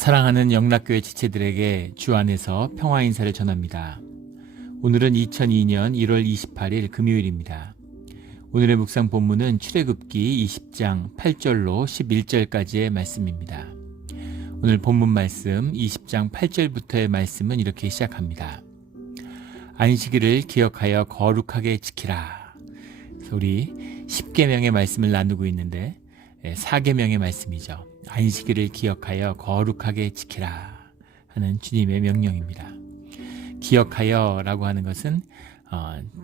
사랑하는 영락교회 지체들에게 주 안에서 평화 인사를 전합니다. 오늘은 2002년 1월 28일 금요일입니다. 오늘의 묵상 본문은 출애굽기 20장 8절로 11절까지의 말씀입니다. 오늘 본문 말씀 20장 8절부터의 말씀은 이렇게 시작합니다. 안식일을 기억하여 거룩하게 지키라. 그래서 우리 10계명의 말씀을 나누고 있는데 4계명의 말씀이죠. 안식일을 기억하여 거룩하게 지키라 하는 주님의 명령입니다. 기억하여 라고 하는 것은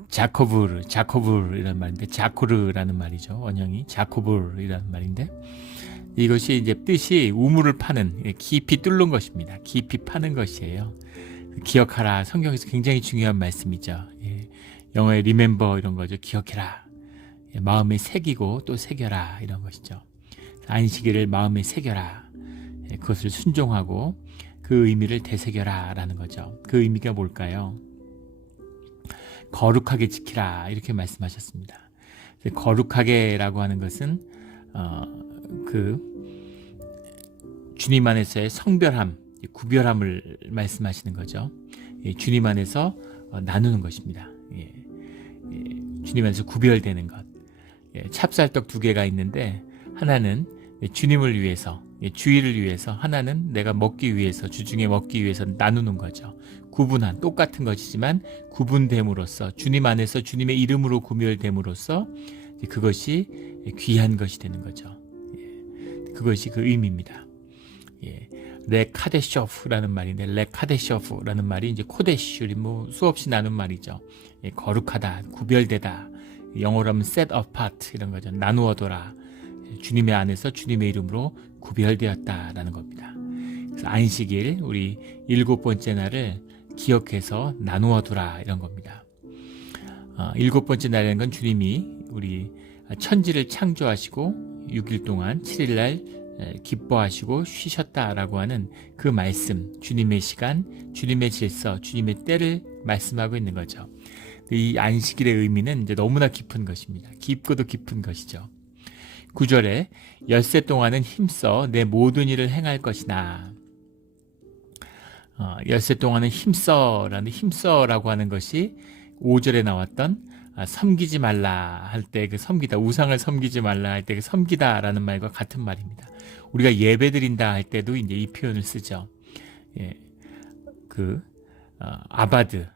자코브이라는 말인데, 자코르라는 말이죠. 원형이 자코브이라는 말인데, 이것이 이제 뜻이 우물을 파는, 깊이 뚫는 것입니다. 깊이 파는 것이에요. 기억하라, 성경에서 굉장히 중요한 말씀이죠. 영어의 remember 이런 거죠. 기억해라, 마음에 새기고 또 새겨라 이런 것이죠. 안식일을 마음에 새겨라, 그것을 순종하고 그 의미를 되새겨라 라는 거죠. 그 의미가 뭘까요? 거룩하게 지키라 이렇게 말씀하셨습니다. 거룩하게 라고 하는 것은 그 주님 안에서의 성별함, 구별함을 말씀하시는 거죠. 주님 안에서 나누는 것입니다. 주님 안에서 구별되는 것. 찹쌀떡 2개가 있는데, 하나는 주님을 위해서, 주일을 위해서, 하나는 내가 먹기 위해서, 주중에 먹기 위해서 나누는 거죠. 구분한, 똑같은 것이지만 구분됨으로써, 주님 안에서 주님의 이름으로 구별됨으로써 그것이 귀한 것이 되는 거죠. 그것이 그 의미입니다. 레카데쇼프라는 말인데, 레카데쇼프라는 말이 이제 코데슈리 수없이 나눈 말이죠. 거룩하다, 구별되다. 영어로 하면 set apart 이런 거죠. 나누어둬라. 주님의 안에서 주님의 이름으로 구별되었다라는 겁니다. 그래서 안식일, 우리 7번째 날을 기억해서 나누어두라 이런 겁니다. 7번째 날이라는 건 주님이 우리 천지를 창조하시고 6일 동안 7일 날 기뻐하시고 쉬셨다라고 하는 그 말씀, 주님의 시간, 주님의 질서, 주님의 때를 말씀하고 있는 거죠. 이 안식일의 의미는 이제 너무나 깊은 것입니다. 깊고도 깊은 것이죠. 9절에 엿새 동안은 힘써 내 모든 일을 행할 것이나, 엿새 동안은 힘써라고 하는 것이 5절에 나왔던 섬기지 말라 할 때 그 섬기다, 우상을 섬기지 말라 할 때 그 섬기다라는 말과 같은 말입니다. 우리가 예배 드린다 할 때도 이제 이 표현을 쓰죠. 아바드,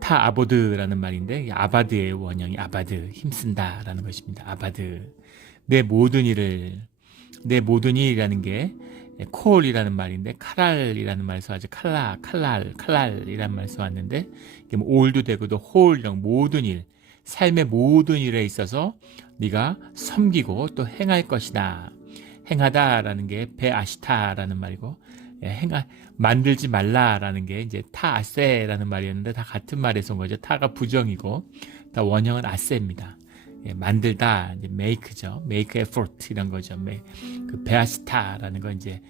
타 아보드라는 말인데, 아바드의 원형이 아바드, 힘쓴다라는 것입니다. 아바드. 내 모든 일이라는 게 콜이라는 말인데, 카랄이라는 말에서 아주 칼랄이라는 말에서 왔는데, 이게 올도 되고도 홀이랑 모든 일, 삶의 모든 일에 있어서 네가 섬기고 또 행할 것이다. 행하다라는 게 베아시타라는 말이고, 만들지 말라라는 게 이제 타아세라는 말이었는데, 다 같은 말에서 온 거죠. 타가 부정이고 다 원형은 아세입니다. 만들다, 이제 make죠. make effort 이런 거죠. 그 베아시타라는 건 이제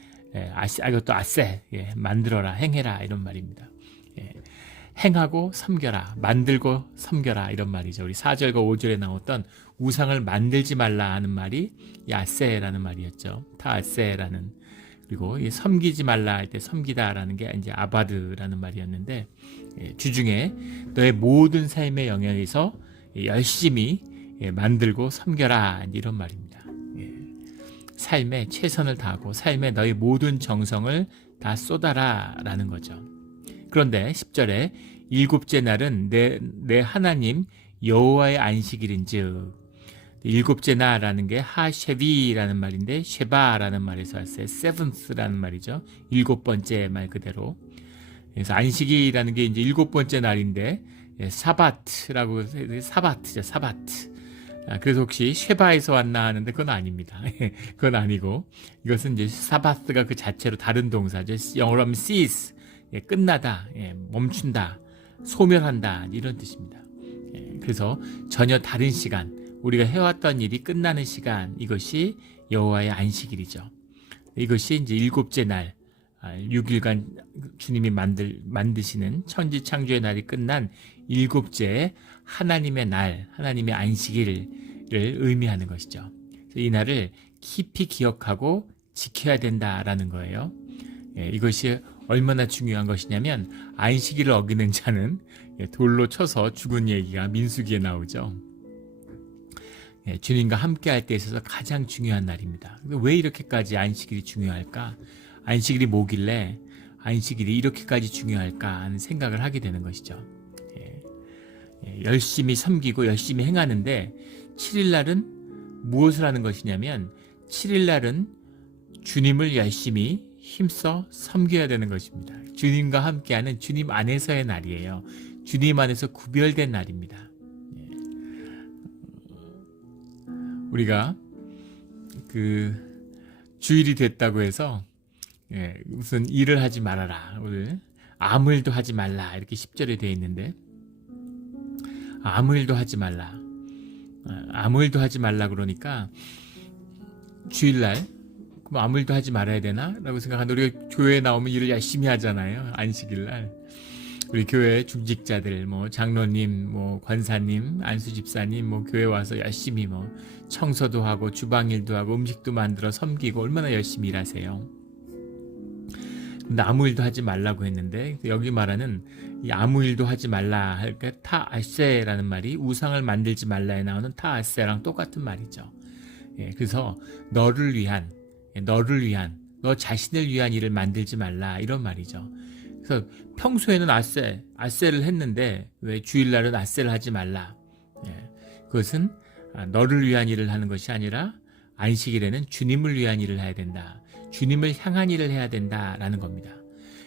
이것도 아세, 만들어라, 행해라 이런 말입니다. 행하고 섬겨라, 만들고 섬겨라 이런 말이죠. 우리 4절과 5절에 나왔던 우상을 만들지 말라 하는 말이 야세라는 말이었죠. 타아세라는. 그리고 섬기지 말라 할 때 섬기다라는 게 이제 아바드라는 말이었는데, 주중에 너의 모든 삶의 영역에서 열심히 만들고 섬겨라 이런 말입니다. 삶에 최선을 다하고 삶에 너의 모든 정성을 다 쏟아라라는 거죠. 그런데 10절에 7째 날은 내 하나님 여호와의 안식일인즉, 7째 날라는 게 하쉐비라는 말인데, 쉐바라는 말에서 왔어요. seventh라는 말이죠. 7번째 말 그대로. 그래서 안식일이라는 게 이제 7번째 날인데, 사바트라고, 사바트죠, 사바트. 그래서 혹시 쉐바에서 왔나 하는데 그건 아닙니다. 그건 아니고, 이것은 이제 사바트가 그 자체로 다른 동사죠. 영어로 하면 cease, 끝나다, 멈춘다, 소멸한다 이런 뜻입니다. 그래서 전혀 다른 시간, 우리가 해왔던 일이 끝나는 시간, 이것이 여호와의 안식일이죠. 이것이 이제 7째 날, 6일간 주님이 만드시는 천지 창조의 날이 끝난 7째 하나님의 날, 하나님의 안식일을 의미하는 것이죠. 이 날을 깊이 기억하고 지켜야 된다라는 거예요. 이것이 얼마나 중요한 것이냐면 안식일을 어기는 자는 돌로 쳐서 죽은 얘기가 민수기에 나오죠. 주님과 함께 할 때 있어서 가장 중요한 날입니다. 왜 이렇게까지 안식일이 중요할까? 안식일이 뭐길래 안식일이 이렇게까지 중요할까 하는 생각을 하게 되는 것이죠. 열심히 섬기고 열심히 행하는데 7일날은 무엇을 하는 것이냐면 7일날은 주님을 열심히 힘써 섬겨야 되는 것입니다. 주님과 함께하는 주님 안에서의 날이에요. 주님 안에서 구별된 날입니다. 우리가 주일이 됐다고 해서 무슨 일을 하지 말아라, 오늘 아무 일도 하지 말라 이렇게 10절에 되어 있는데, 아무 일도 하지 말라, 아무 일도 하지 말라 그러니까 주일날 그럼 아무 일도 하지 말아야 되나? 라고 생각하는데, 우리가 교회에 나오면 일을 열심히 하잖아요. 안식일날 우리 교회 중직자들, 장로님, 관사님, 안수집사님, 교회 와서 열심히 청소도 하고 주방일도 하고 음식도 만들어 섬기고 얼마나 열심히 일하세요. 근데 아무 일도 하지 말라고 했는데, 여기 말하는 이 아무 일도 하지 말라 할 때 타아세라는 말이 우상을 만들지 말라에 나오는 타아세랑 똑같은 말이죠. 그래서 너를 위한, 너 자신을 위한 일을 만들지 말라, 이런 말이죠. 그래서 평소에는 아세를 했는데 왜 주일날은 아세를 하지 말라? 그것은 너를 위한 일을 하는 것이 아니라 안식일에는 주님을 위한 일을 해야 된다. 주님을 향한 일을 해야 된다라는 겁니다.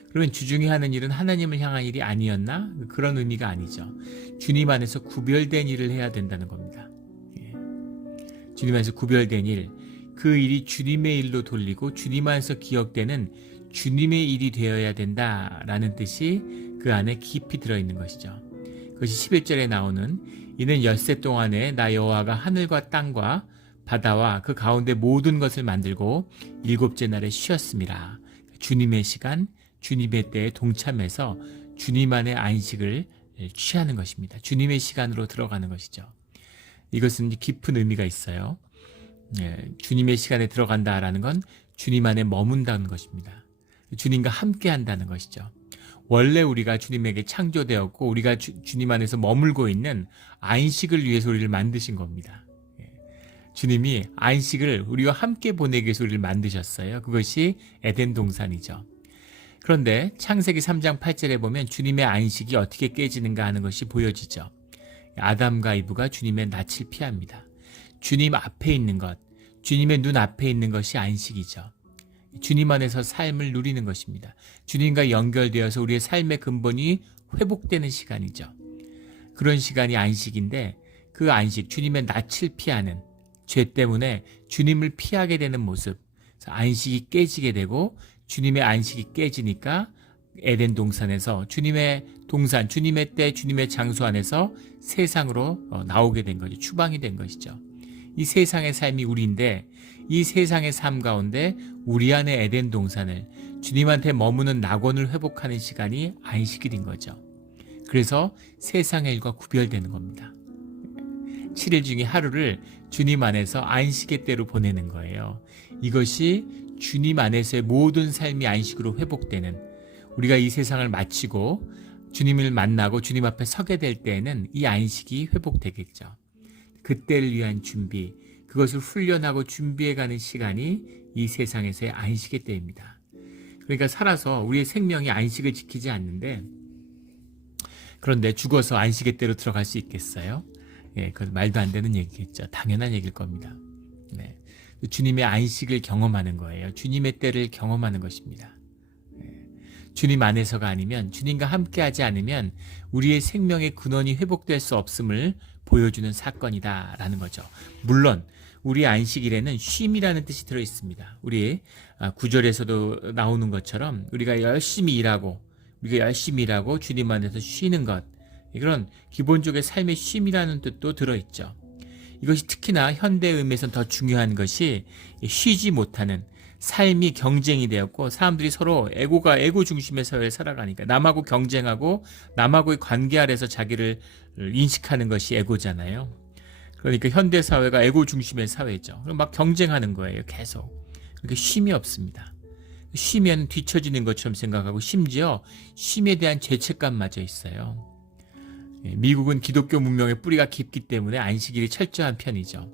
그러면 주중에 하는 일은 하나님을 향한 일이 아니었나? 그런 의미가 아니죠. 주님 안에서 구별된 일을 해야 된다는 겁니다. 주님 안에서 구별된 일, 그 일이 주님의 일로 돌리고 주님 안에서 기억되는 주님의 일이 되어야 된다라는 뜻이 그 안에 깊이 들어있는 것이죠. 그것이 11절에 나오는 이는 엿새 동안에 나 여호와가 하늘과 땅과 바다와 그 가운데 모든 것을 만들고 일곱째 날에 쉬었습니다. 주님의 시간, 주님의 때에 동참해서 주님 안의 안식을 취하는 것입니다. 주님의 시간으로 들어가는 것이죠. 이것은 깊은 의미가 있어요. 주님의 시간에 들어간다라는 건 주님 안에 머문다는 것입니다. 주님과 함께 한다는 것이죠. 원래 우리가 주님에게 창조되었고 우리가 주님 안에서 머물고 있는 안식을 위해서 우리를 만드신 겁니다. 주님이 안식을 우리와 함께 보내기 위해서 우리를 만드셨어요. 그것이 에덴 동산이죠. 그런데 창세기 3장 8절에 보면 주님의 안식이 어떻게 깨지는가 하는 것이 보여지죠. 아담과 이브가 주님의 낯을 피합니다. 주님 앞에 있는 것, 주님의 눈 앞에 있는 것이 안식이죠. 주님 안에서 삶을 누리는 것입니다. 주님과 연결되어서 우리의 삶의 근본이 회복되는 시간이죠. 그런 시간이 안식인데, 그 안식, 주님의 낯을 피하는, 죄 때문에 주님을 피하게 되는 모습, 안식이 깨지게 되고 주님의 안식이 깨지니까 에덴 동산에서 주님의 동산, 주님의 때, 주님의 장소 안에서 세상으로 나오게 된 거죠. 추방이 된 것이죠. 이 세상의 삶이 우리인데, 이 세상의 삶 가운데 우리 안에 에덴 동산을, 주님한테 머무는 낙원을 회복하는 시간이 안식일인 거죠. 그래서 세상의 일과 구별되는 겁니다. 7일 중에 하루를 주님 안에서 안식의 때로 보내는 거예요. 이것이 주님 안에서의 모든 삶이 안식으로 회복되는, 우리가 이 세상을 마치고 주님을 만나고 주님 앞에 서게 될 때에는 이 안식이 회복되겠죠. 그때를 위한 준비, 그것을 훈련하고 준비해가는 시간이 이 세상에서의 안식의 때입니다. 그러니까 살아서 우리의 생명이 안식을 지키지 않는데, 그런데 죽어서 안식의 때로 들어갈 수 있겠어요? 그건 말도 안 되는 얘기겠죠. 당연한 얘기일 겁니다. 주님의 안식을 경험하는 거예요. 주님의 때를 경험하는 것입니다. 주님 안에서가 아니면, 주님과 함께하지 않으면 우리의 생명의 근원이 회복될 수 없음을 보여주는 사건이다라는 거죠. 물론 우리 안식일에는 쉼이라는 뜻이 들어있습니다. 우리 9절에서도 나오는 것처럼 우리가 열심히 일하고 주님 안에서 쉬는 것, 이런 기본적인 삶의 쉼이라는 뜻도 들어있죠. 이것이 특히나 현대의 의미에서는 더 중요한 것이 쉬지 못하는 삶이 경쟁이 되었고, 사람들이 서로 에고 중심의 사회를 살아가니까 남하고 경쟁하고 남하고의 관계 아래서 자기를 인식하는 것이 에고잖아요. 그러니까 현대 사회가 에고 중심의 사회죠. 그럼 막 경쟁하는 거예요, 계속. 그렇게 쉼이 없습니다. 쉬면 뒤처지는 것처럼 생각하고 심지어 쉼에 대한 죄책감마저 있어요. 미국은 기독교 문명의 뿌리가 깊기 때문에 안식일이 철저한 편이죠.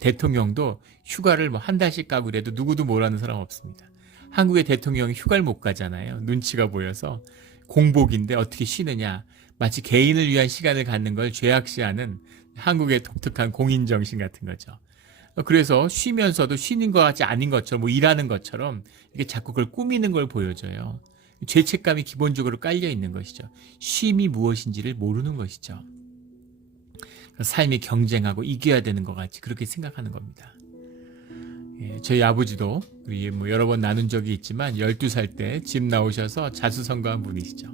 대통령도 휴가를 뭐 한 달씩 가고 그래도 누구도 뭐라는 사람 없습니다. 한국의 대통령이 휴가를 못 가잖아요. 눈치가 보여서 공복인데 어떻게 쉬느냐. 마치 개인을 위한 시간을 갖는 걸 죄악시하는 한국의 독특한 공인정신 같은 거죠. 그래서 쉬면서도 쉬는 것 같지 아닌 것처럼 뭐 일하는 것처럼 이렇게 자꾸 그걸 꾸미는 걸 보여줘요. 죄책감이 기본적으로 깔려 있는 것이죠. 쉼이 무엇인지를 모르는 것이죠. 삶이 경쟁하고 이겨야 되는 것 같이 그렇게 생각하는 겁니다. 저희 아버지도 우리 뭐 여러 번 나눈 적이 있지만 12살 때 집 나오셔서 자수성가한 분이시죠.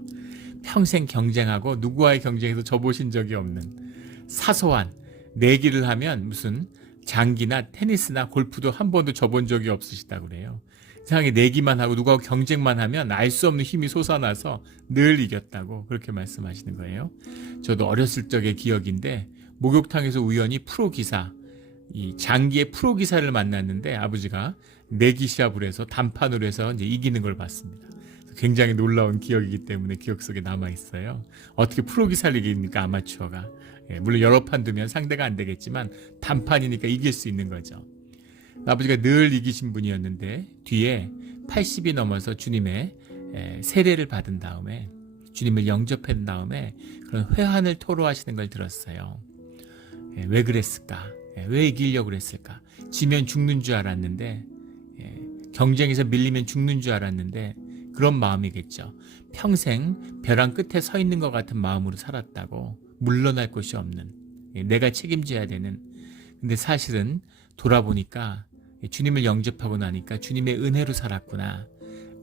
평생 경쟁하고 누구와의 경쟁에서 져보신 적이 없는 사소한 내기를 하면 무슨 장기나 테니스나 골프도 한 번도 져본 적이 없으시다고 그래요. 이상하게 내기만 하고 누구하고 경쟁만 하면 알 수 없는 힘이 솟아나서 늘 이겼다고 그렇게 말씀하시는 거예요. 저도 어렸을 적의 기억인데 목욕탕에서 우연히 프로기사, 이 장기의 프로기사를 만났는데 아버지가 내기 시합을 해서 단판으로 해서 이제 이기는 걸 봤습니다. 굉장히 놀라운 기억이기 때문에 기억 속에 남아있어요. 어떻게 프로기사를 이깁니까, 아마추어가. 물론 여러 판 두면 상대가 안 되겠지만 단판이니까 이길 수 있는 거죠. 아버지가 늘 이기신 분이었는데 뒤에 80이 넘어서 주님의 세례를 받은 다음에 주님을 영접한 다음에 그런 회한을 토로하시는 걸 들었어요. 왜 그랬을까? 왜 이기려고 그랬을까? 지면 죽는 줄 알았는데 경쟁에서 밀리면 죽는 줄 알았는데 그런 마음이겠죠. 평생 벼랑 끝에 서 있는 것 같은 마음으로 살았다고. 물러날 곳이 없는, 내가 책임져야 되는. 근데 사실은 돌아보니까 주님을 영접하고 나니까 주님의 은혜로 살았구나,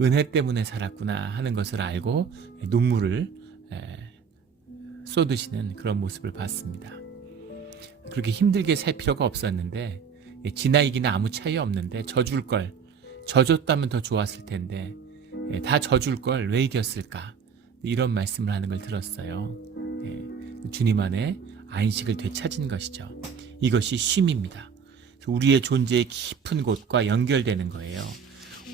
은혜 때문에 살았구나 하는 것을 알고 눈물을 쏟으시는 그런 모습을 봤습니다. 그렇게 힘들게 살 필요가 없었는데, 지나 이기나 아무 차이 없는데 져줄 걸, 져줬다면 더 좋았을 텐데 다 져줄 걸 왜 이겼을까, 이런 말씀을 하는 걸 들었어요. 주님 안에 안식을 되찾은 것이죠. 이것이 쉼입니다. 우리의 존재의 깊은 곳과 연결되는 거예요.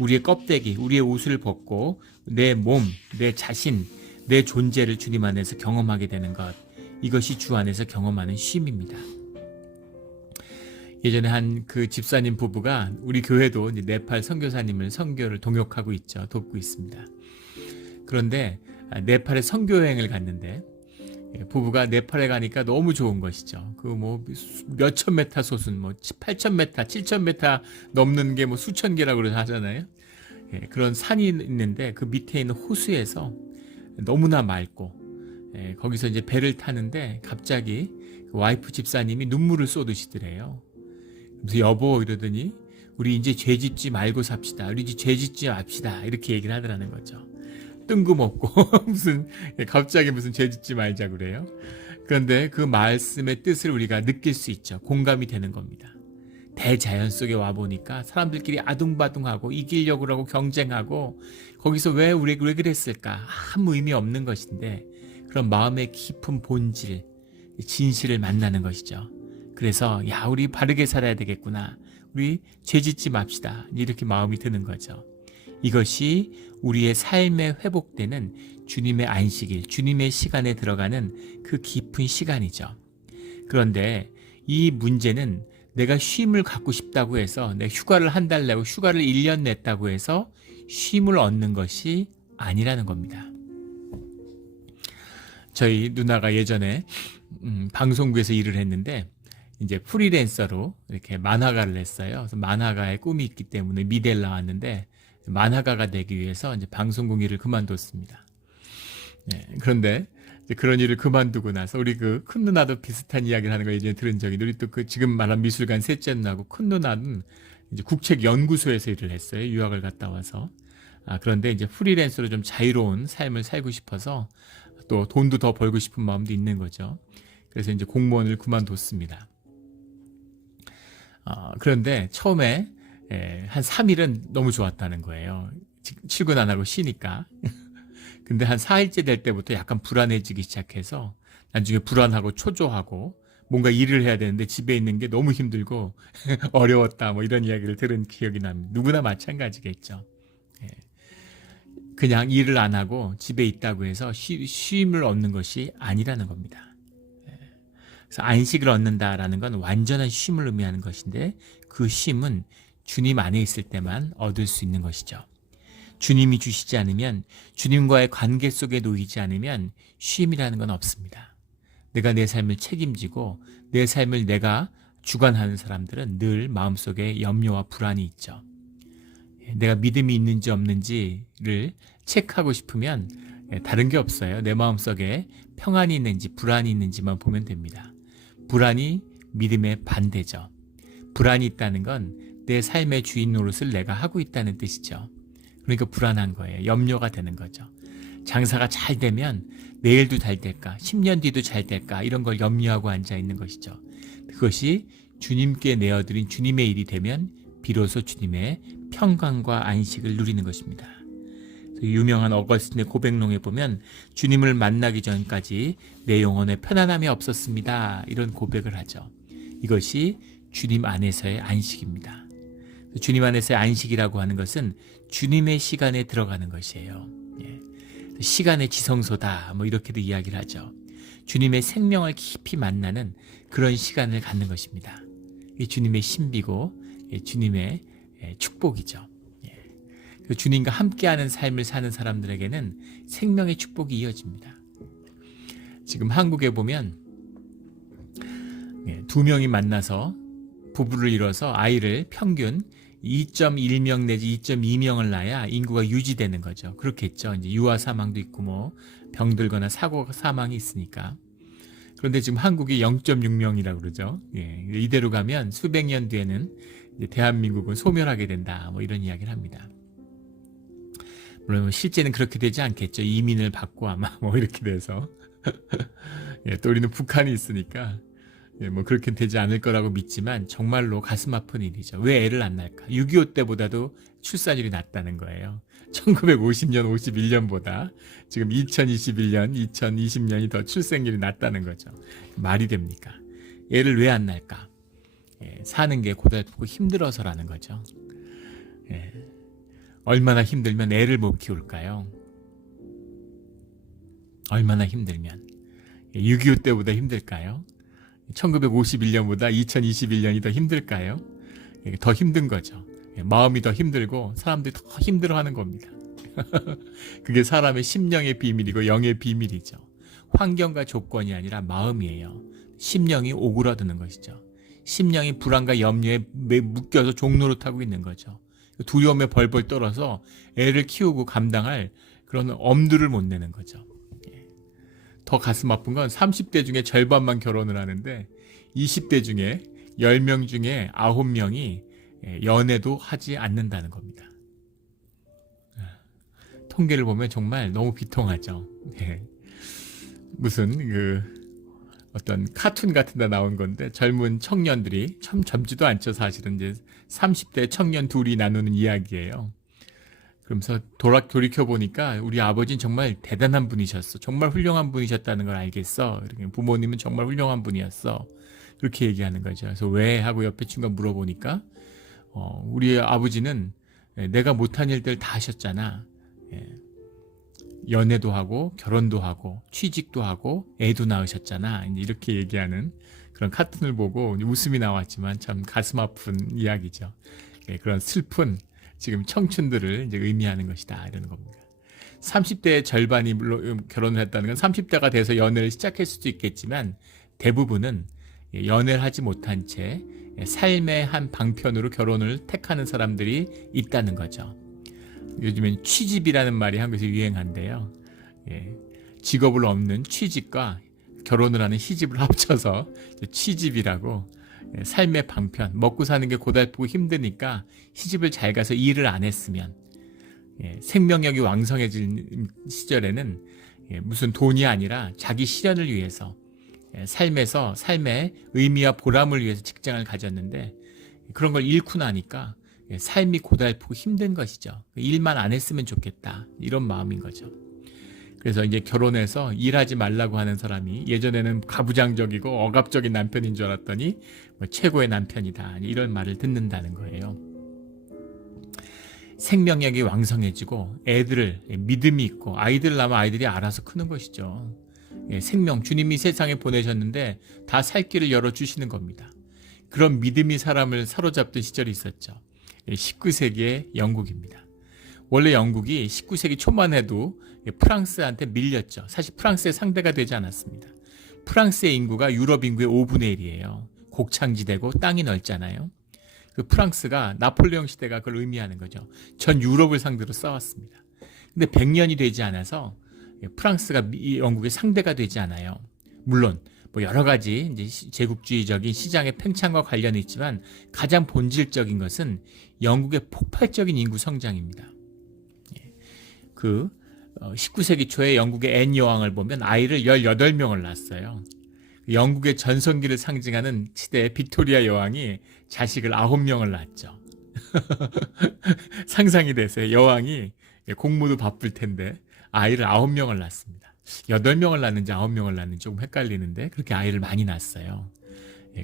우리의 껍데기, 우리의 옷을 벗고 내 몸, 내 자신, 내 존재를 주님 안에서 경험하게 되는 것, 이것이 주 안에서 경험하는 쉼입니다. 예전에 한 그 집사님 부부가 우리 교회도 네팔 선교사님을 선교를 동역하고 있죠. 돕고 있습니다. 그런데 네팔에 선교 여행을 갔는데 부부가 네팔에 가니까 너무 좋은 것이죠. 그 뭐 몇천 메타 솟은 뭐 8천 메타, 7천 메타 넘는 게 뭐 수천 개라고 그래서 하잖아요. 그런 산이 있는데 그 밑에 있는 호수에서 너무나 맑고 거기서 이제 배를 타는데 갑자기 그 와이프 집사님이 눈물을 쏟으시더래요. 그래서 여보 이러더니 우리 이제 죄 짓지 말고 삽시다. 우리 이제 죄 짓지 맙시다. 이렇게 얘기를 하더라는 거죠. 뜬금없고 갑자기 무슨 죄 짓지 말자 그래요. 그런데 그 말씀의 뜻을 우리가 느낄 수 있죠. 공감이 되는 겁니다. 대자연 속에 와보니까 사람들끼리 아둥바둥하고 이기려고 하고 경쟁하고 거기서 왜 그랬을까? 아무 의미 없는 것인데 그런 마음의 깊은 본질, 진실을 만나는 것이죠. 그래서 야, 우리 바르게 살아야 되겠구나. 우리 죄 짓지 맙시다. 이렇게 마음이 드는 거죠. 이것이 우리의 삶에 회복되는 주님의 안식일, 주님의 시간에 들어가는 그 깊은 시간이죠. 그런데 이 문제는 내가 쉼을 갖고 싶다고 해서 내 휴가를 한 달 내고 휴가를 1년 냈다고 해서 쉼을 얻는 것이 아니라는 겁니다. 저희 누나가 예전에 방송국에서 일을 했는데 이제 프리랜서로 이렇게 만화가를 했어요. 그래서 만화가의 꿈이 있기 때문에 미대를 나왔는데 만화가가 되기 위해서 이제 방송국 일을 그만뒀습니다. 그런데 이제 그런 일을 그만두고 나서 우리 그 큰 누나도 비슷한 이야기를 하는 거 예전에 들은 적이, 우리 또 그 지금 말한 미술관 셋째 누나하고 큰 누나는 이제 국책연구소에서 일을 했어요. 유학을 갔다 와서. 그런데 이제 프리랜서로 좀 자유로운 삶을 살고 싶어서 또 돈도 더 벌고 싶은 마음도 있는 거죠. 그래서 이제 공무원을 그만뒀습니다. 그런데 처음에 한 3일은 너무 좋았다는 거예요. 출근 안 하고 쉬니까. 근데 한 4일째 될 때부터 약간 불안해지기 시작해서 나중에 불안하고 초조하고 뭔가 일을 해야 되는데 집에 있는 게 너무 힘들고 어려웠다 뭐 이런 이야기를 들은 기억이 납니다. 누구나 마찬가지겠죠. 예. 그냥 일을 안 하고 집에 있다고 해서 쉼을 얻는 것이 아니라는 겁니다. 그래서 안식을 얻는다라는 건 완전한 쉼을 의미하는 것인데 그 쉼은 주님 안에 있을 때만 얻을 수 있는 것이죠. 주님이 주시지 않으면, 주님과의 관계 속에 놓이지 않으면 쉼이라는 건 없습니다. 내가 내 삶을 책임지고 내 삶을 내가 주관하는 사람들은 늘 마음속에 염려와 불안이 있죠. 내가 믿음이 있는지 없는지를 체크하고 싶으면 다른 게 없어요. 내 마음속에 평안이 있는지 불안이 있는지만 보면 됩니다. 불안이 믿음의 반대죠. 불안이 있다는 건 내 삶의 주인 노릇을 내가 하고 있다는 뜻이죠. 그러니까 불안한 거예요. 염려가 되는 거죠. 장사가 잘 되면 내일도 잘 될까, 10년 뒤도 잘 될까 이런 걸 염려하고 앉아 있는 것이죠. 그것이 주님께 내어드린 주님의 일이 되면 비로소 주님의 평강과 안식을 누리는 것입니다. 유명한 어거스틴의 고백록에 보면 주님을 만나기 전까지 내 영혼에 편안함이 없었습니다. 이런 고백을 하죠. 이것이 주님 안에서의 안식입니다. 주님 안에서의 안식이라고 하는 것은 주님의 시간에 들어가는 것이에요. 시간의 지성소다 뭐 이렇게도 이야기를 하죠. 주님의 생명을 깊이 만나는 그런 시간을 갖는 것입니다. 이게 주님의 신비고 주님의 축복이죠. 주님과 함께하는 삶을 사는 사람들에게는 생명의 축복이 이어집니다. 지금 한국에 보면 두 명이 만나서 부부를 이뤄서 아이를 평균 2.1명 내지 2.2명을 낳아야 인구가 유지되는 거죠. 그렇겠죠. 이제 유아 사망도 있고 뭐 병들거나 사고 사망이 있으니까. 그런데 지금 한국이 0.6명이라고 그러죠. 이대로 가면 수백 년 뒤에는 이제 대한민국은 소멸하게 된다. 뭐 이런 이야기를 합니다. 물론 실제는 그렇게 되지 않겠죠. 이민을 받고 아마 뭐 이렇게 돼서 또 우리는 북한이 있으니까 뭐 그렇게 되지 않을 거라고 믿지만 정말로 가슴 아픈 일이죠. 왜 애를 안 낳을까? 6.25 때보다도 출산율이 낮다는 거예요. 1950년, 51년보다 지금 2021년, 2020년이 더 출생률이 낮다는 거죠. 말이 됩니까? 애를 왜 안 낳을까? 사는 게 고달프고 힘들어서라는 거죠. 얼마나 힘들면 애를 못 키울까요? 얼마나 힘들면 6.25 때보다 힘들까요? 1951년보다 2021년이 더 힘들까요? 더 힘든 거죠. 마음이 더 힘들고 사람들이 더 힘들어하는 겁니다. 그게 사람의 심령의 비밀이고 영의 비밀이죠. 환경과 조건이 아니라 마음이에요. 심령이 오그라드는 것이죠. 심령이 불안과 염려에 묶여서 종노릇하고 있는 거죠. 두려움에 벌벌 떨어서 애를 키우고 감당할 그런 엄두를 못 내는 거죠. 더 가슴 아픈 건 30대 중에 절반만 결혼을 하는데 20대 중에 10명 중에 9명이 연애도 하지 않는다는 겁니다. 통계를 보면 정말 너무 비통하죠. 무슨 어떤 카툰 같은 데 나온 건데 젊은 청년들이 참 젊지도 않죠. 사실은 이제 30대 청년 둘이 나누는 이야기예요. 그러면서 돌이켜보니까 우리 아버지는 정말 대단한 분이셨어. 정말 훌륭한 분이셨다는 걸 알겠어. 부모님은 정말 훌륭한 분이었어. 그렇게 얘기하는 거죠. 그래서 왜? 하고 옆에 친구가 물어보니까 우리 아버지는 내가 못한 일들 다 하셨잖아. 연애도 하고 결혼도 하고 취직도 하고 애도 낳으셨잖아. 이렇게 얘기하는 그런 카툰을 보고 웃음이 나왔지만 참 가슴 아픈 이야기죠. 그런 슬픈 지금 청춘들을 이제 의미하는 것이다 이러는 겁니다. 30대의 절반이 물론 결혼을 했다는 건 30대가 돼서 연애를 시작할 수도 있겠지만 대부분은 연애를 하지 못한 채 삶의 한 방편으로 결혼을 택하는 사람들이 있다는 거죠. 요즘엔 취집이라는 말이 한국에서 유행한데요. 직업을 얻는 취직과 결혼을 하는 시집을 합쳐서 취집이라고 삶의 방편, 먹고 사는 게 고달프고 힘드니까 시집을 잘 가서 일을 안 했으면 생명력이 왕성해진 시절에는 무슨 돈이 아니라 자기 실현을 위해서 삶에서 삶의 의미와 보람을 위해서 직장을 가졌는데 그런 걸 잃고 나니까 삶이 고달프고 힘든 것이죠. 일만 안 했으면 좋겠다 이런 마음인 거죠. 그래서 이제 결혼해서 일하지 말라고 하는 사람이 예전에는 가부장적이고 억압적인 남편인 줄 알았더니 뭐 최고의 남편이다, 이런 말을 듣는다는 거예요. 생명력이 왕성해지고 애들을 믿음이 있고 아이들 낳으면 아이들이 알아서 크는 것이죠. 생명, 주님이 세상에 보내셨는데 다 살 길을 열어주시는 겁니다. 그런 믿음이 사람을 사로잡던 시절이 있었죠. 19세기의 영국입니다. 원래 영국이 19세기 초만 해도 프랑스한테 밀렸죠. 사실 프랑스의 상대가 되지 않았습니다. 프랑스의 인구가 유럽 인구의 5분의 1이에요. 곡창지대고 땅이 넓잖아요. 그 프랑스가 나폴레옹 시대가 그걸 의미하는 거죠. 전 유럽을 상대로 싸웠습니다. 근데 100년이 되지 않아서 프랑스가 영국의 상대가 되지 않아요. 물론 뭐 여러 가지 이제 제국주의적인 시장의 팽창과 관련이 있지만 가장 본질적인 것은 영국의 폭발적인 인구 성장입니다. 그 19세기 초에 영국의 앤 여왕을 보면 아이를 18명을 낳았어요. 영국의 전성기를 상징하는 시대의 빅토리아 여왕이 자식을 9명을 낳았죠. 상상이 되세요. 여왕이 공무도 바쁠 텐데 아이를 9명을 낳습니다. 8명을 낳는지 9명을 낳는지 조금 헷갈리는데 그렇게 아이를 많이 낳았어요.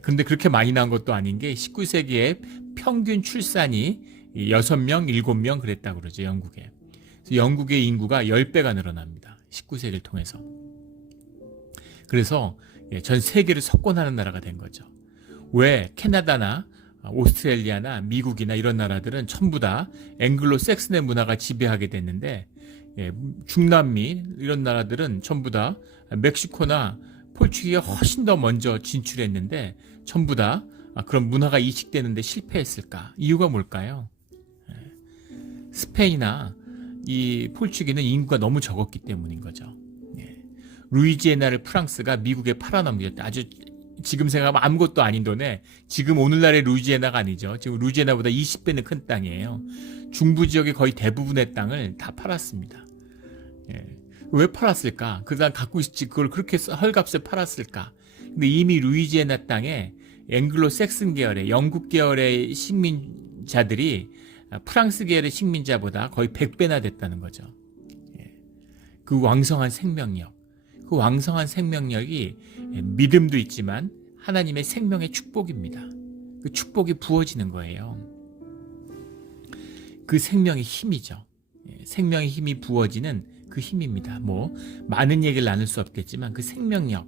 그런데 그렇게 많이 낳은 것도 아닌 게 19세기에 평균 출산이 6명, 7명 그랬다고 그러죠. 영국에. 그래서 영국의 인구가 10배가 늘어납니다. 19세기를 통해서. 그래서 전 세계를 석권하는 나라가 된 거죠. 왜 캐나다나 오스트레일리아나 미국이나 이런 나라들은 전부 다 앵글로 섹슨의 문화가 지배하게 됐는데 중남미 이런 나라들은 전부 다 멕시코나 포르투갈이 훨씬 더 먼저 진출했는데 전부 다 그런 문화가 이식되는데 실패했을까? 이유가 뭘까요? 스페인이나 이 포르투갈은 인구가 너무 적었기 때문인 거죠. 루이지애나를 프랑스가 미국에 팔아넘겼다. 아주 지금 생각하면 아무것도 아닌 돈에 지금 오늘날의 루이지애나가 아니죠. 지금 루이지애나보다 20배는 큰 땅이에요. 중부 지역의 거의 대부분의 땅을 다 팔았습니다. 왜 팔았을까? 그 사람 갖고 있지 그걸 그렇게 헐값에 팔았을까? 근데 이미 루이지애나 땅에 앵글로 섹슨 계열의 영국 계열의 식민자들이 프랑스 계열의 식민자보다 거의 100배나 됐다는 거죠. 그 왕성한 생명력, 그 왕성한 생명력이 믿음도 있지만 하나님의 생명의 축복입니다. 그 축복이 부어지는 거예요. 그 생명의 힘이죠. 생명의 힘이 부어지는 그 힘입니다. 뭐 많은 얘기를 나눌 수 없겠지만 그 생명력,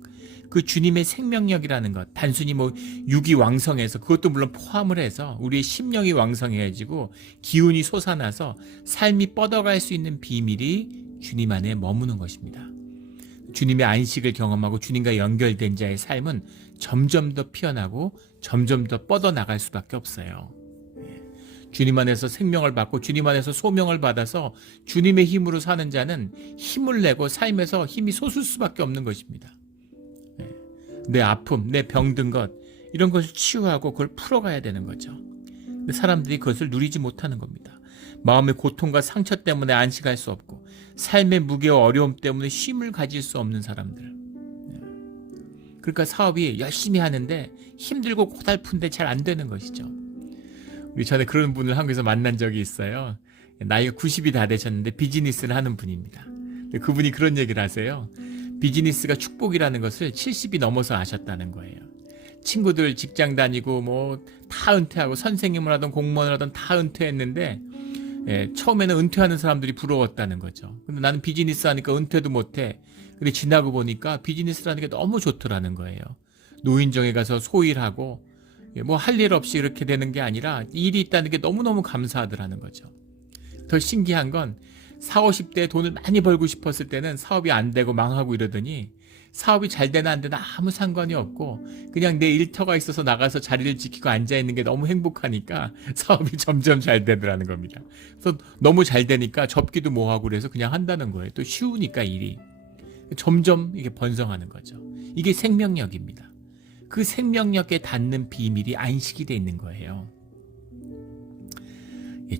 그 주님의 생명력이라는 것, 단순히 뭐 육이 왕성해서 그것도 물론 포함을 해서 우리의 심령이 왕성해지고 기운이 솟아나서 삶이 뻗어갈 수 있는 비밀이 주님 안에 머무는 것입니다. 주님의 안식을 경험하고 주님과 연결된 자의 삶은 점점 더 피어나고 점점 더 뻗어나갈 수밖에 없어요. 주님 안에서 생명을 받고 주님 안에서 소명을 받아서 주님의 힘으로 사는 자는 힘을 내고 삶에서 힘이 솟을 수밖에 없는 것입니다. 내 아픔, 내 병든 것 이런 것을 치유하고 그걸 풀어가야 되는 거죠. 근데 사람들이 그것을 누리지 못하는 겁니다. 마음의 고통과 상처 때문에 안식할 수 없고 삶의 무게와 어려움 때문에 쉼을 가질 수 없는 사람들. 그러니까 사업이 열심히 하는데 힘들고 고달픈데 잘 안 되는 것이죠. 우리 전에 그런 분을 한국에서 만난 적이 있어요. 나이가 90이 다 되셨는데 비즈니스를 하는 분입니다. 그분이 그런 얘기를 하세요. 비즈니스가 축복이라는 것을 70이 넘어서 아셨다는 거예요. 친구들 직장 다니고 뭐 다 은퇴하고 선생님을 하던 공무원을 하던 다 은퇴했는데 처음에는 은퇴하는 사람들이 부러웠다는 거죠. 근데 나는 비즈니스 하니까 은퇴도 못해. 근데 지나고 보니까 비즈니스를 하는 게 너무 좋더라는 거예요. 노인정에 가서 소일하고 뭐 할 일 없이 이렇게 되는 게 아니라 일이 있다는 게 너무너무 감사하더라는 거죠. 더 신기한 건 40, 50대에 돈을 많이 벌고 싶었을 때는 사업이 안 되고 망하고 이러더니 사업이 잘 되나 안 되나 아무 상관이 없고 그냥 내 일터가 있어서 나가서 자리를 지키고 앉아있는 게 너무 행복하니까 사업이 점점 잘 되더라는 겁니다. 그래서 너무 잘 되니까 접기도 뭐하고 그래서 그냥 한다는 거예요. 또 쉬우니까 일이. 점점 이게 번성하는 거죠. 이게 생명력입니다. 그 생명력에 닿는 비밀이 안식이 돼 있는 거예요.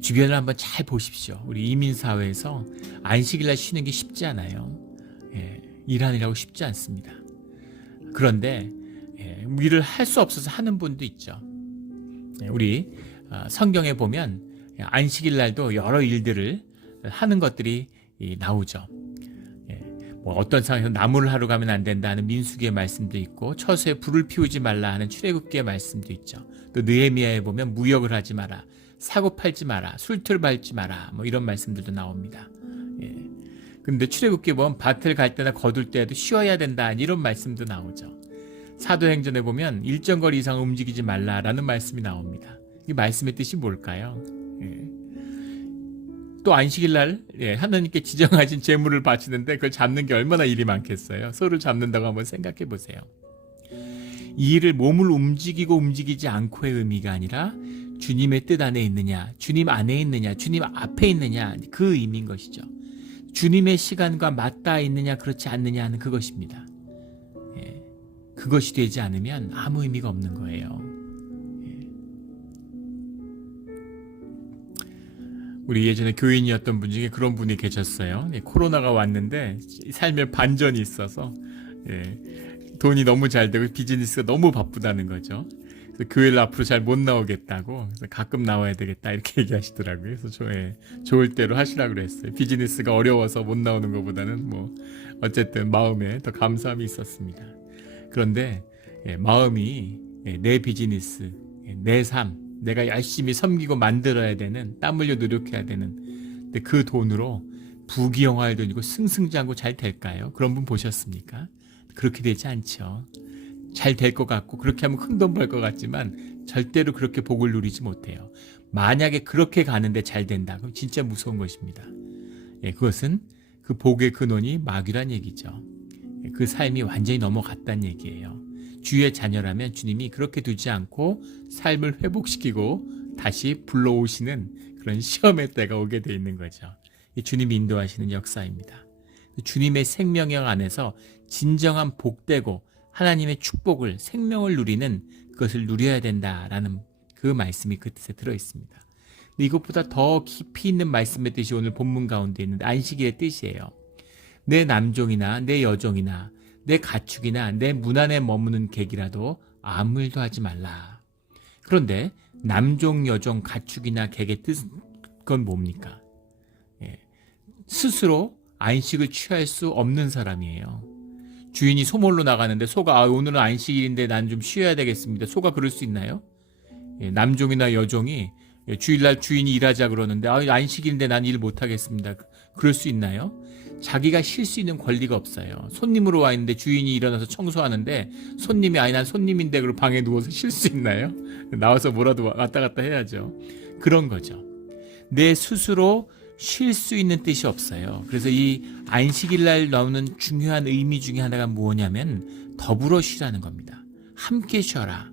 주변을 한번 잘 보십시오. 우리 이민사회에서 안식일날 쉬는 게 쉽지 않아요. 일하느라고 쉽지 않습니다. 그런데 일을 할 수 없어서 하는 분도 있죠. 우리 성경에 보면 안식일날도 여러 일들을 하는 것들이 나오죠. 뭐 어떤 상황에서 나무를 하러 가면 안 된다 하는 민수기의 말씀도 있고 처소에 불을 피우지 말라 하는 출애굽기의 말씀도 있죠. 또 느헤미야에 보면 무역을 하지 마라, 사고 팔지 마라, 술틀 밟지 마라, 뭐 이런 말씀들도 나옵니다. 예. 근데 출애굽기에 보면 밭을 갈 때나 거둘 때에도 쉬어야 된다 이런 말씀도 나오죠. 사도행전에 보면 일정 거리 이상 움직이지 말라라는 말씀이 나옵니다. 이 말씀의 뜻이 뭘까요? 예. 또 안식일 날 하나님께 지정하신 제물을 바치는데 그걸 잡는 게 얼마나 일이 많겠어요. 소를 잡는다고 한번 생각해 보세요. 이 일을 몸을 움직이고 움직이지 않고의 의미가 아니라 주님의 뜻 안에 있느냐, 주님 안에 있느냐, 주님 앞에 있느냐, 그 의미인 것이죠. 주님의 시간과 맞닿아 있느냐 그렇지 않느냐 하는 그것입니다. 그것이 되지 않으면 아무 의미가 없는 거예요. 우리 예전에 교인이었던 분 중에 그런 분이 계셨어요. 코로나가 왔는데 삶에 반전이 있어서 돈이 너무 잘 되고 비즈니스가 너무 바쁘다는 거죠. 그래서 교회를 앞으로 잘 못 나오겠다고, 그래서 가끔 나와야 되겠다 이렇게 얘기하시더라고요. 그래서 좋을 대로 하시라고 그랬어요. 비즈니스가 어려워서 못 나오는 것보다는 뭐 어쨌든 마음에 더 감사함이 있었습니다. 그런데 마음이 내 비즈니스, 내 삶, 내가 열심히 섬기고 만들어야 되는, 땀 흘려 노력해야 되는, 근데 그 돈으로 부귀영화를 누리고 승승장구 잘 될까요? 그런 분 보셨습니까? 그렇게 되지 않죠. 잘 될 것 같고 그렇게 하면 큰 돈 벌 것 같지만 절대로 그렇게 복을 누리지 못해요. 만약에 그렇게 가는데 잘 된다, 그럼 진짜 무서운 것입니다. 그것은 그 복의 근원이 마귀란 얘기죠. 그 삶이 완전히 넘어갔다는 얘기예요. 주의 자녀라면 주님이 그렇게 두지 않고 삶을 회복시키고 다시 불러오시는 그런 시험의 때가 오게 돼 있는 거죠. 주님이 인도하시는 역사입니다. 주님의 생명형 안에서 진정한 복되고 하나님의 축복을, 생명을 누리는 그것을 누려야 된다라는 그 말씀이 그 뜻에 들어있습니다. 이것보다 더 깊이 있는 말씀의 뜻이 오늘 본문 가운데 있는 안식일의 뜻이에요. 내 남종이나 내 여종이나 내 가축이나 내 문 안에 머무는 객이라도 아무 일도 하지 말라. 그런데 남종, 여종, 가축이나 객의 뜻은 뭡니까? 스스로 안식을 취할 수 없는 사람이에요. 주인이 소몰로 나가는데 소가 오늘은 안식일인데 난 좀 쉬어야 되겠습니다. 소가 그럴 수 있나요? 남종이나 여종이 주일날 주인이 일하자 그러는데 안식일인데 난 일 못하겠습니다. 그럴 수 있나요? 자기가 쉴 수 있는 권리가 없어요. 손님으로 와 있는데 주인이 일어나서 청소하는데 손님이 난 손님인데 그리고 방에 누워서 쉴 수 있나요? 나와서 뭐라도 왔다 갔다 해야죠. 그런 거죠. 내 스스로 쉴 수 있는 뜻이 없어요. 그래서 이 안식일날 나오는 중요한 의미 중에 하나가 뭐냐면 더불어 쉬라는 겁니다. 함께 쉬어라.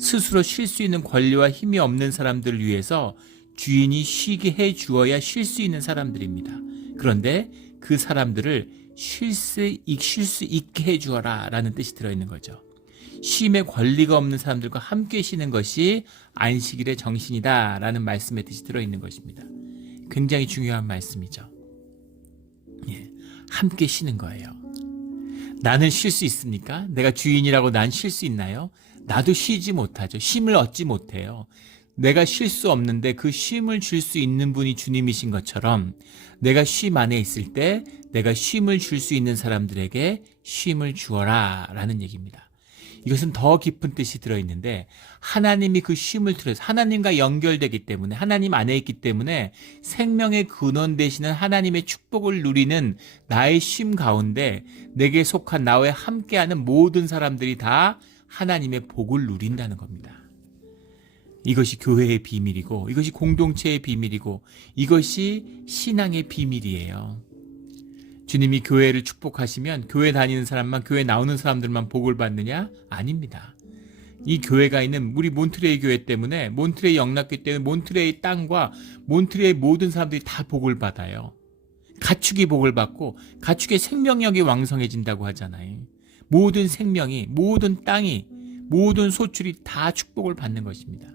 스스로 쉴 수 있는 권리와 힘이 없는 사람들을 위해서 주인이 쉬게 해 주어야 쉴 수 있는 사람들입니다. 그런데 그 사람들을 쉴 수 있게 해 주어라 라는 뜻이 들어있는 거죠. 쉼의 권리가 없는 사람들과 함께 쉬는 것이 안식일의 정신이다 라는 말씀의 뜻이 들어있는 것입니다. 굉장히 중요한 말씀이죠. 함께 쉬는 거예요. 나는 쉴 수 있습니까? 내가 주인이라고 난 쉴 수 있나요? 나도 쉬지 못하죠. 쉼을 얻지 못해요. 내가 쉴 수 없는데 그 쉼을 줄 수 있는 분이 주님이신 것처럼 내가 쉼 안에 있을 때 내가 쉼을 줄 수 있는 사람들에게 쉼을 주어라 라는 얘기입니다. 이것은 더 깊은 뜻이 들어있는데 하나님이 그 쉼을 통해서 하나님과 연결되기 때문에 하나님 안에 있기 때문에 생명의 근원 되시는 하나님의 축복을 누리는 나의 쉼 가운데 내게 속한 나와 함께하는 모든 사람들이 다 하나님의 복을 누린다는 겁니다. 이것이 교회의 비밀이고 이것이 공동체의 비밀이고 이것이 신앙의 비밀이에요. 주님이 교회를 축복하시면 교회 다니는 사람만, 교회 나오는 사람들만 복을 받느냐? 아닙니다. 이 교회가 있는 우리 몬트레이 교회 때문에, 몬트레이 영락교회 때문에 몬트레이 땅과 몬트레이 모든 사람들이 다 복을 받아요. 가축이 복을 받고 가축의 생명력이 왕성해진다고 하잖아요. 모든 생명이, 모든 땅이, 모든 소출이 다 축복을 받는 것입니다.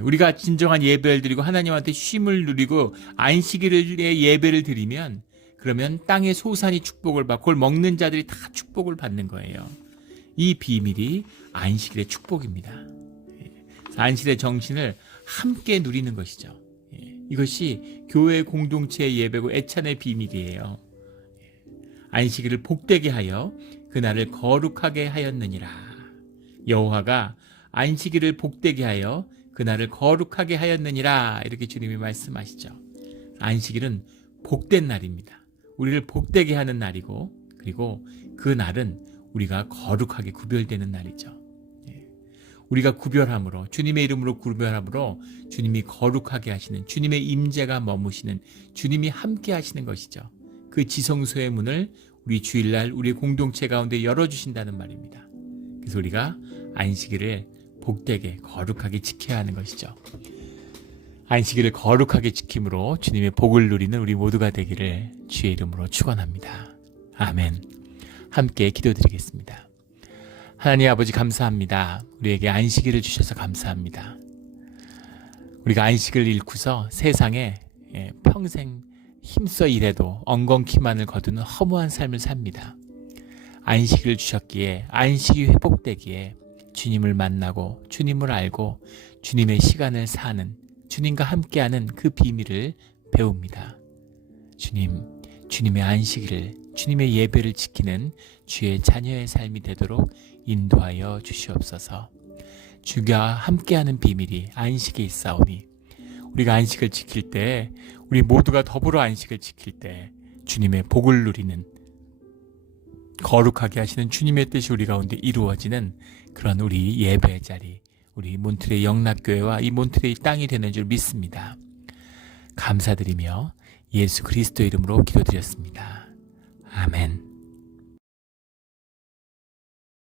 우리가 진정한 예배를 드리고 하나님한테 쉼을 누리고 안식일의 예배를 드리면 그러면 땅의 소산이 축복을 받고 그걸 먹는 자들이 다 축복을 받는 거예요. 이 비밀이 안식일의 축복입니다. 안식일의 정신을 함께 누리는 것이죠. 이것이 교회 공동체의 예배고 애찬의 비밀이에요. 안식일을 복되게 하여 그날을 거룩하게 하였느니라. 여호와가 안식일을 복되게 하여 그날을 거룩하게 하였느니라. 이렇게 주님이 말씀하시죠. 안식일은 복된 날입니다. 우리를 복되게 하는 날이고, 그리고 그 날은 우리가 거룩하게 구별되는 날이죠. 우리가 구별함으로, 주님의 이름으로 구별함으로 주님이 거룩하게 하시는, 주님의 임재가 머무시는, 주님이 함께 하시는 것이죠. 그 지성소의 문을 우리 주일날 우리 공동체 가운데 열어주신다는 말입니다. 그래서 우리가 안식일을 복되게 거룩하게 지켜야 하는 것이죠. 안식일을 거룩하게 지킴으로 주님의 복을 누리는 우리 모두가 되기를 주의 이름으로 축원합니다. 아멘. 함께 기도드리겠습니다. 하나님 아버지 감사합니다. 우리에게 안식일을 주셔서 감사합니다. 우리가 안식을 잃고서 세상에 평생 힘써 일해도 엉겅퀴만을 거두는 허무한 삶을 삽니다. 안식을 주셨기에, 안식이 회복되기에 주님을 만나고 주님을 알고 주님의 시간을 사는, 주님과 함께하는 그 비밀을 배웁니다. 주님의 안식일을, 주님의 예배를 지키는 주의 자녀의 삶이 되도록 인도하여 주시옵소서. 주가 함께하는 비밀이 안식에 있사오니, 우리가 안식을 지킬 때, 우리 모두가 더불어 안식을 지킬 때 주님의 복을 누리는, 거룩하게 하시는 주님의 뜻이 우리 가운데 이루어지는 그런 우리 예배의 자리, 우리 몬트레이 영락교회와 이 몬트레이 땅이 되는 줄 믿습니다. 감사드리며 예수 그리스도 이름으로 기도드렸습니다. 아멘.